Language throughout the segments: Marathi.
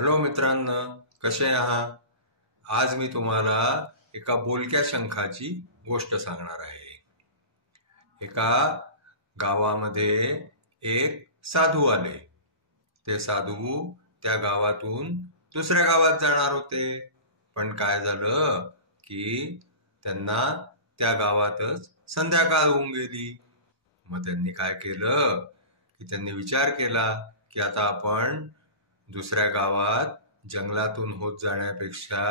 हॅलो मित्रांनो, कसे आहात? आज मी तुम्हाला एका बोलक्या शंखाची गोष्ट सांगणार आहे. एका गावामध्ये एक साधू आले. ते साधू त्या गावातून दुसऱ्या गावात जाणार होते. पण काय झालं की त्यांना त्या गावातच संध्याकाळ होऊन गेली. मग त्यांनी काय केलं की त्यांनी विचार केला की आता आपण दुसऱ्या गावात जंगलातून होत जाण्यापेक्षा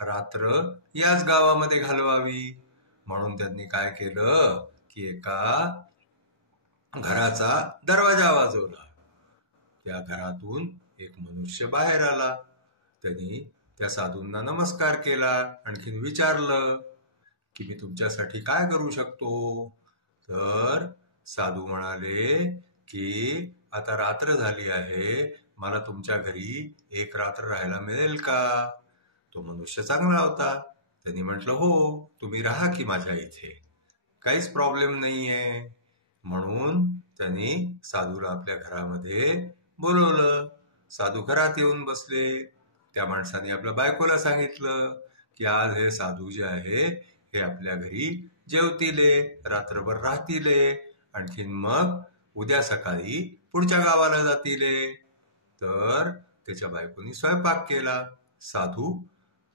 रात्र याच गावामध्ये घालवावी. म्हणून त्यांनी काय केलं की एका घराचा दरवाजा वाजवला. त्या घरातून एक मनुष्य बाहेर आला. त्यांनी त्या साधूंना नमस्कार केला. आणखीन विचारलं की मी तुमच्यासाठी काय करू शकतो. तर साधू म्हणाले की आता रात्र झाली आहे, मला तुमच्या घरी एक रात्र राहायला मिळेल का? तो मनुष्य चांगला होता. त्यांनी म्हटलं, हो, तुम्ही राहा की माझ्या इथे, काहीच प्रॉब्लेम नाहीये. म्हणून त्यांनी साधूला आपल्या घरामध्ये बोलवलं. साधू घरात येऊन बसले. त्या माणसाने आपल्या बायकोला सांगितलं की आज हे साधू जे आहे हे आपल्या घरी जेवतीले, रात्रभर राहतीले, आणखीन मग उद्या सकाळी पुढच्या गावाला जातीले. तर त्याच्या बायकोनी स्वयंपाक केला. साधू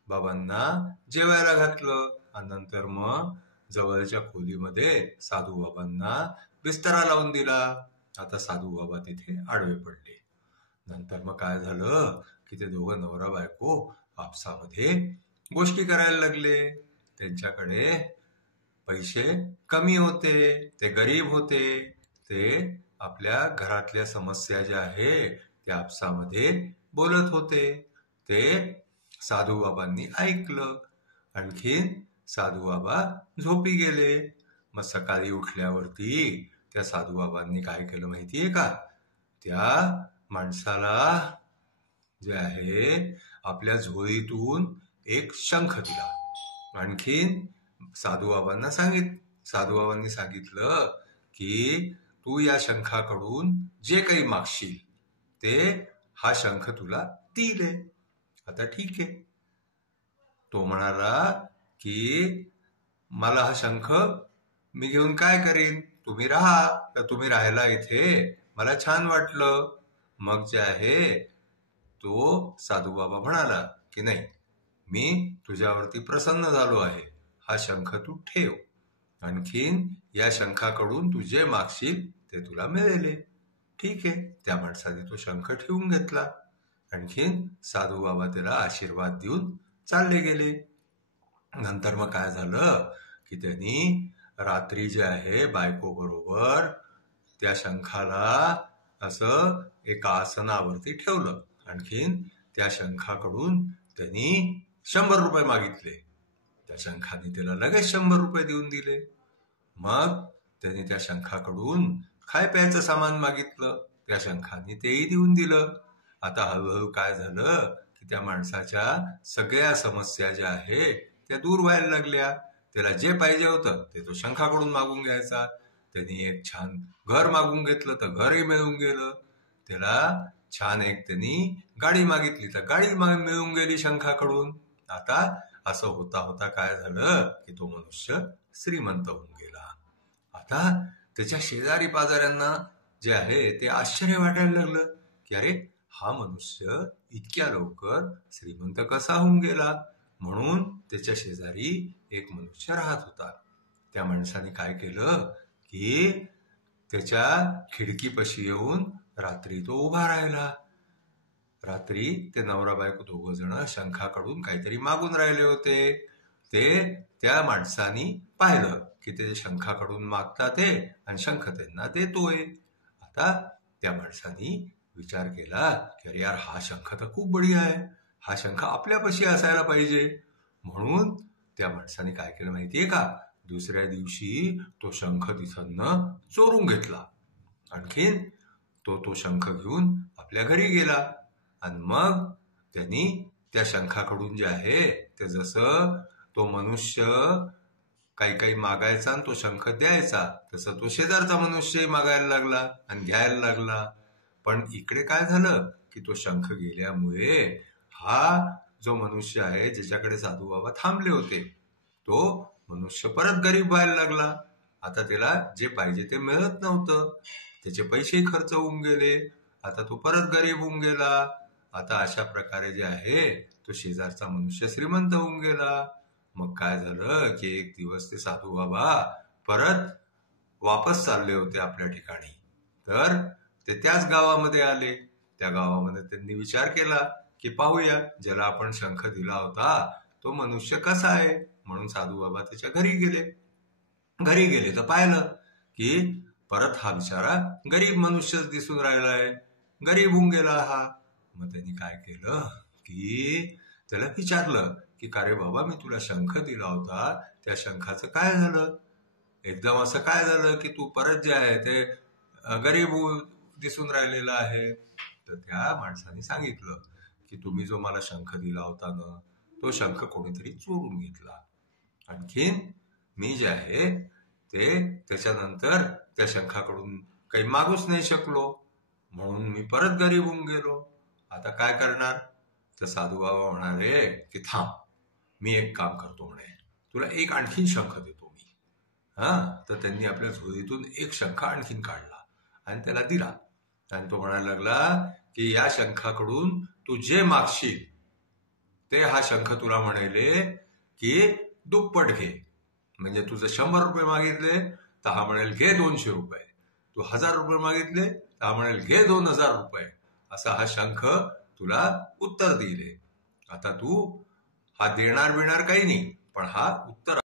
बाबांना जेवायला घातलं आणि नंतर मग जवळच्या खोलीमध्ये साधू बाबांना बिस्तरा लावून दिला. आता साधू बाबा तिथे आडवे पडले. नंतर मग काय झालं की ते दोघं नवरा बायको आपसामध्ये गोष्टी करायला लागले. त्यांच्याकडे पैसे कमी होते, ते गरीब होते. ते आपल्या घरातल्या समस्या ज्या आहे त्या आपसामध्ये बोलत होते. ते साधू बाबांनी ऐकलं. आणखीन साधू बाबा झोपी गेले. मग सकाळी उठल्यावरती त्या साधू बाबांनी काय केलं माहितीये का? त्या माणसाला जे आहे आपल्या झोळीतून एक शंख दिला. आणखीन साधू बाबांनी सांगितलं की तू या शंखाकडून जे काही मागशील ते हा शंख तुला दिले. आता ठीक आहे. तो म्हणाला की मला हा शंख मी घेऊन काय करीन, तुम्ही राहा. तर तुम्ही राहायला इथे मला छान वाटलं. मग जे आहे तो साधू बाबा म्हणाला की नाही, मी तुझ्यावरती प्रसन्न झालो आहे, हा शंख तू ठेव. आणखीन या शंखाकडून तू जे मागशील ते तुला मिळेल. ठीक आहे. त्या माणसाने तो शंख ठेवून घेतला. आणखीन साधू बाबा त्याला आशीर्वाद देऊन चालले गेले. नंतर मग काय झालं की त्यांनी रात्री जे आहे बायको बरोबर त्या शंखाला असं एका आसनावरती ठेवलं. आणखीन त्या शंखाकडून त्यांनी 100 रुपये मागितले. त्या शंखाने त्याला लगेच 100 रुपये देऊन दिले. मग त्यांनी त्या शंखाकडून खाय प्यायचं सामान मागितलं. त्या शंखाने तेही देऊन दिलं. आता हळूहळू काय झालं की त्या माणसाच्या सगळ्या समस्या ज्या आहे त्या दूर व्हायला लागल्या. त्याला जे पाहिजे होतं ते तो शंखाकडून मागून घ्यायचा. त्यांनी एक छान घर मागून घेतलं तर घरही मिळून गेलं. त्याला छान एक त्यांनी गाडी मागितली तर गाडी मिळून गेली शंखाकडून. आता असं होता होता काय झालं की तो मनुष्य श्रीमंत होऊन गेला. आता त्याच्या शेजारी पाजाऱ्यांना जे आहे ते आश्चर्य वाटायला लागलं की अरे, हा मनुष्य इतक्या लवकर श्रीमंत कसा होऊन गेला. म्हणून त्याच्या शेजारी एक मनुष्य राहत होता. त्या माणसाने काय केलं की त्याच्या खिडकीपाशी येऊन रात्री तो उभा राहिला. रात्री ते नवरा बायको दोघं जण शंखाकडून काहीतरी मागून राहिले होते. ते त्या माणसानी पाहिलं की ते शंखाकडून मागतात ते आणि शंख त्यांना देतोय. आता त्या माणसानी विचार केला की अरे यार, हा शंख तर खूप बढिया आहे, हा शंख आपल्यापाशी असायला पाहिजे. म्हणून त्या माणसाने काय केलं माहितीये का? दुसऱ्या दिवशी तो शंख तिथं चोरून घेतला. आणखीन तो शंख घेऊन आपल्या घरी गेला. आणि मग त्यांनी त्या शंखाकडून जे आहे ते जसं तो मनुष्य काही काही मागायचा आणि तो शंख द्यायचा, तसं तो शेजारचा मनुष्यही मागायला लागला आणि घ्यायला लागला. पण इकडे काय झालं की तो शंख गेल्यामुळे हा जो मनुष्य आहे ज्याच्याकडे साधू बाबा थांबले होते तो मनुष्य परत गरीब व्हायला लागला. आता त्याला जे पाहिजे ते मिळत नव्हतं, त्याचे पैसेही खर्च होऊन गेले, आता तो परत गरीब होऊन गेला. आता अशा प्रकारे जे आहे तो शेजारचा मनुष्य श्रीमंत होऊन गेला. मग काय झालं की एक दिवस ते साधू बाबा परत वापस चालले होते आपल्या ठिकाणी, तर ते त्याच गावामध्ये आले. त्या गावामध्ये त्यांनी विचार केला की पाहूया ज्याला आपण शंख दिला होता तो मनुष्य कसा आहे. म्हणून साधू बाबा त्याच्या घरी गेले तर पाहिलं की परत हा बिचारा गरीब मनुष्यच दिसून राहिलाय, गरीब होऊन गेला हा. मग त्यांनी काय केलं की त्याला विचारलं की का रे बाबा, मी तुला शंख दिला होता त्या शंखाचं काय झालं. एकदम असं काय झालं की तू परत जे आहे ते गरीब दिसून राहिलेला आहे. तर त्या माणसाने सांगितलं की तुम्ही जो मला शंख दिला होता ना तो शंख कोणीतरी चोरून घेतला. आणखीन मी जे आहे ते त्याच्यानंतर त्या शंखाकडून काही मागूच नाही शकलो, म्हणून मी परत गरीब होऊन गेलो. आता काय करणार. तर साधू बाबा म्हणाले की थांब, मी एक काम करतो म्हणे, तुला एक आणखीन शंख देतो मी. तर त्यांनी आपल्या झोळीतून एक शंख आणखीन काढला आणि त्याला दिला. आणि तो म्हणायला लागला की या शंखाकडून तू जे मागशील ते हा शंख तुला म्हणेले की दुप्पट घे. म्हणजे तुझं 100 रुपये मागितले तर हा म्हणेल घे 200 रुपये, तू 1000 रुपये मागितले तर हा म्हणेल घे 2000 रुपये. असा हा शंख तुला उत्तर देईल. आता तू हा देणार बिणार काही नाही, पण हा उत्तर